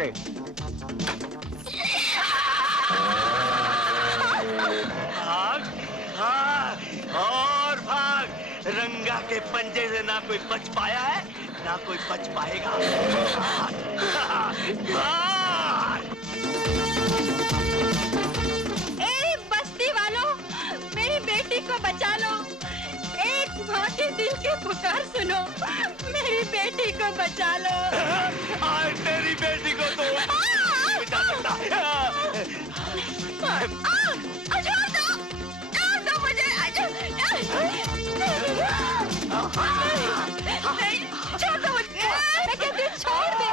Okay. भाग, भाग और भाग। रंगा के पंजे से ना कोई बच पाया है, ना कोई बच पाएगा। भाग। ए बस्ती वालों, मेरी बेटी को बचा लो। एक माँ के दिल की पुकार सुनो, मेरी बेटी को बचा लो। आज तेरी बेटी को तो बचा सकता। छोड़ दो मुझे। नहीं, छोड़ दो मुझे। मैं कहती हूँ छोड़ दे।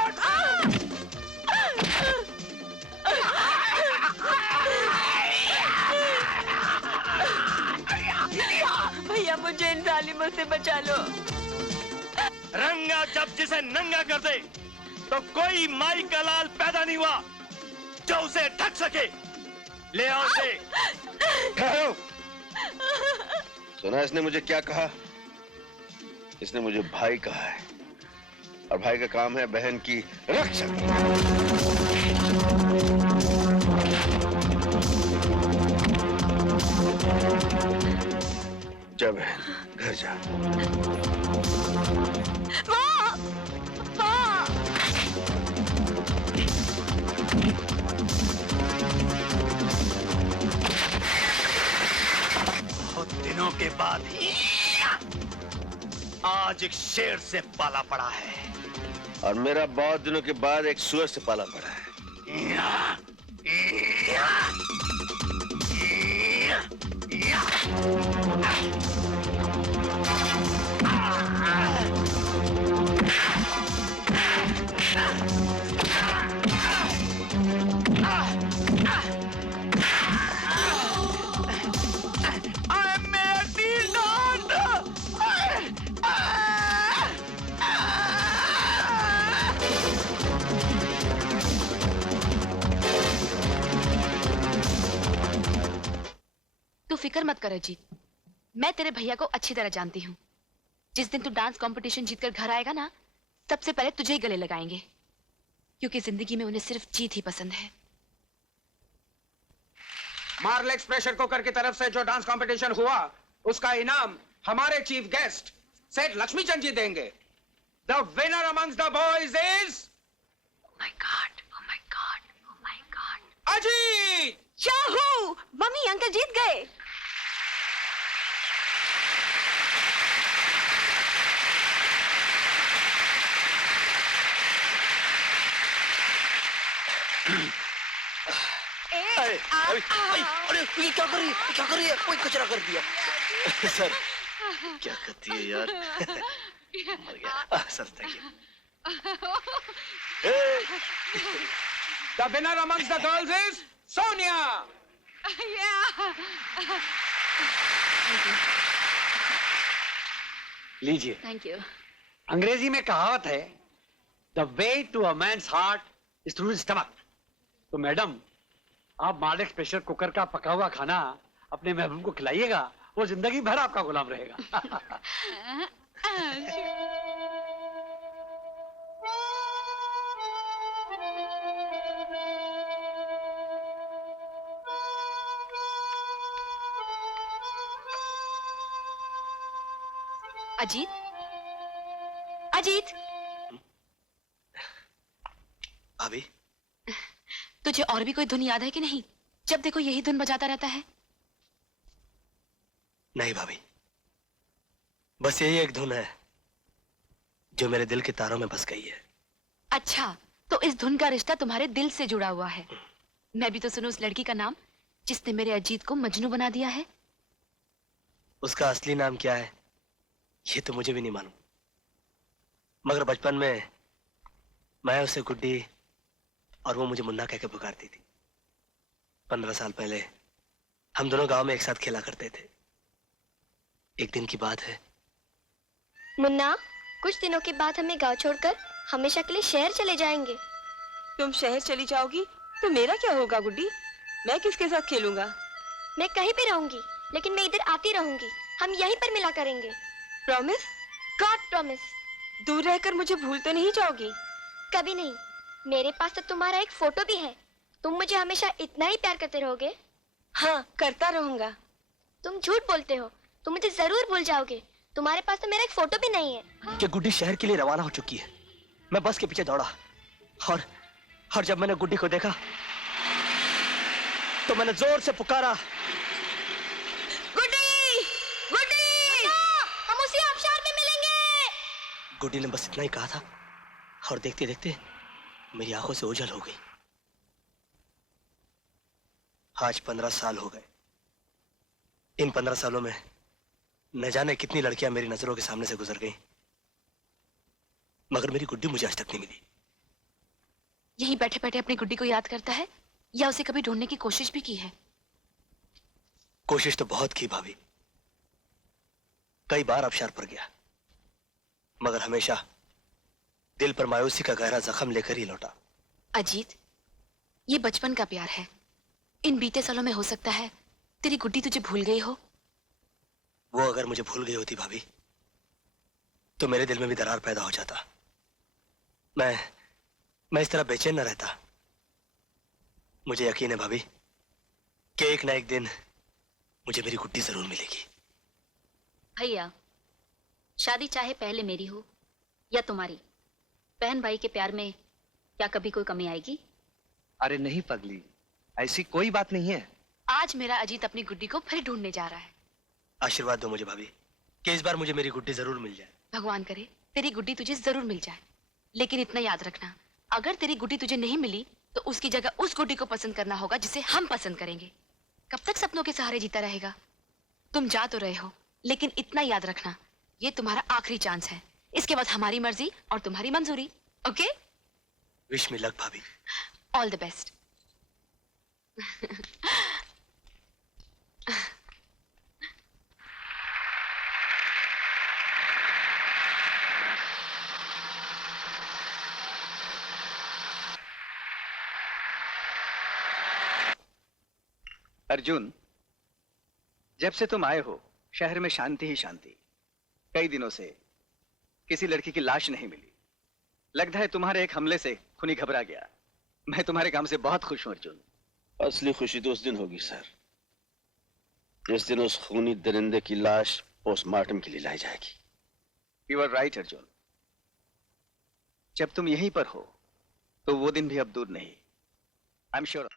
भैया मुझे इन जालिमों से बचा लो। रंगा जब जिसे नंगा कर दे तो कोई माई का लाल पैदा नहीं हुआ जो उसे ढक सके। ले आओ उसे। ठहरो। सुना इसने मुझे क्या कहा? इसने मुझे भाई कहा है और भाई का काम है बहन की रक्षा। जा बहन, घर जा। बहुत दिनों के बाद आज एक शेर से पाला पड़ा है और मेरा बहुत दिनों के बाद एक सुअर से पाला पड़ा है। तू फिक्र मत कर अजीत, मैं तेरे भैया को अच्छी तरह जानती हूँ। जिस दिन तू डांस कंपटीशन जीतकर घर आएगा ना, सबसे पहले तुझे ही गले लगाएंगे, क्योंकि जिंदगी में उन्हें सिर्फ जीत ही पसंद है। मार्लेक्स प्रेशर कुकर की तरफ से जो डांस कंपटीशन हुआ, उसका इनाम हमारे चीफ गेस्ट सेठ लक्ष्मीचंद जी देंगे। The winner amongst the boys is Ajit. Yahoo! Mummy uncle जीत गए। अरे ये क्या कर रही है? क्या कर रही है? कोई कचरा कर दिया। सर क्या करती है यार? मर गया। Sir thank you. The winner amongst the girls is Sonia. लीजिए। Thank you. अंग्रेजी में कहावत है, The way to a man's heart is through his stomach. तो मैडम, आप मार्लेक्स प्रेशर कुकर का पका हुआ खाना अपने महबूब को खिलाइएगा, वो जिंदगी भर आपका गुलाम रहेगा। अजीत, अजीत, भाभी, तुझे और भी कोई धुन याद है कि नहीं? जब देखो यही धुन बजाता रहता है। नहीं भाभी, बस यही एक धुन है जो मेरे दिल के तारों में बस गई है। अच्छा, तो इस धुन का रिश्ता तुम्हारे दिल से जुड़ा हुआ है। मैं भी तो सुनूं उस लड़की का नाम जिसने मेरे अजीत को मजनू बना दिया है। उसका असली नाम क्या है ये तो मुझे भी नहीं मालूम, मगर बचपन में मैं उसे गुड्डी और वो मुझे मुन्ना कह के पुकारती थी। 15 साल पहले हम दोनों गांव में एक साथ खेला करते थे। एक दिन की बात है। मुन्ना, कुछ दिनों के बाद हमें गांव छोड़कर हमेशा के लिए शहर चले जाएंगे। तुम शहर चली जाओगी तो मेरा क्या होगा गुड्डी? मैं किसके साथ खेलूंगा? मैं कहीं भी रहूंगी, लेकिन मैं इधर आती रहूंगी। हम यहीं पर मिला करेंगे। प्रॉमिस? God promise. दूर रहकर मुझे भूल तो नहीं जाओगी? कभी नहीं। मेरे पास तो तुम्हारा एक फोटो भी है। तुम मुझे हमेशा इतना ही प्यार करते रहोगे? हाँ, करता रहूंगा। तुम झूठ बोलते हो। तुम मुझे जरूर भूल जाओगे। तुम्हारे पास तो मेरा एक फोटो भी नहीं है। कि गुड्डी शहर के लिए रवाना हो चुकी है। मैं बस के पीछे दौड़ा और जब मैंने गुड्डी को देखा तो मैंने जोर से पुकारा, गुड्डी, गुड्डी! हम उसी आबशार में मिलेंगे। गुड्डी ने बस इतना ही कहा था और देखते देखते मेरी आंखों से ओझल हो गई। आज 15 साल हो गए। इन 15 सालों में न जाने कितनी लड़कियां मेरी नजरों के सामने से गुजर गईं, मगर मेरी गुड्डी मुझे आज तक नहीं मिली। यहीं बैठे बैठे अपनी गुड्डी को याद करता है या उसे कभी ढूंढने की कोशिश भी की है? कोशिश तो बहुत की भाभी। कई बार आबशार पर गया, मगर हमेशा दिल पर मायूसी का गहरा जख्म लेकर ही लौटा। अजीत, ये बचपन का प्यार है। इन बीते सालों में हो सकता है तेरी गुड्डी तुझे भूल गई हो। वो अगर मुझे भूल गई होती भाभी, तो मेरे दिल में भी दरार पैदा हो जाता। मैं इस तरह बेचैन न रहता। मुझे यकीन है भाभी कि एक ना एक दिन मुझे मेरी गुड्डी जरूर मिलेगी। भैया, शादी चाहे पहले मेरी हो या तुम्हारी, बहन भाई के प्यार में क्या कभी कोई कमी आएगी? अरे नहीं पगली, ऐसी कोई बात नहीं है। आज मेरा अजीत अपनी गुड्डी को फिर ढूंढने जा रहा है। आशीर्वाद दो मुझे भाभी कि इस बार मुझे मेरी गुड्डी जरूर मिल जाए। भगवान करे तेरी गुड्डी तुझे जरूर मिल जाए, लेकिन इतना याद रखना, अगर तेरी गुड्डी तुझे नहीं मिली तो उसकी जगह उस गुड्डी को पसंद करना होगा जिसे हम पसंद करेंगे। कब तक सपनों के सहारे जीता रहेगा? तुम जा तो रहे हो, लेकिन इतना याद रखना, ये तुम्हारा आखिरी चांस है। इसके बाद हमारी मर्जी और तुम्हारी मंजूरी। Okay? Wish me luck bhabhi. All the best. Arjun, जब से तुम आए हो शहर में शांति ही शांति। कई दिनों से किसी लड़की की लाश नहीं मिली। लगता है तुम्हारे एक हमले से खूनी घबरा गया। मैं तुम्हारे काम से बहुत खुश हूं अर्जुन। असली खुशी तो उस दिन होगी सर, जिस दिन उस खूनी दरिंदे की लाश पोस्टमार्टम के लिए लाई जाएगी। You are right Arjun. जब तुम यहीं पर हो तो वो दिन भी अब दूर नहीं। I am sure.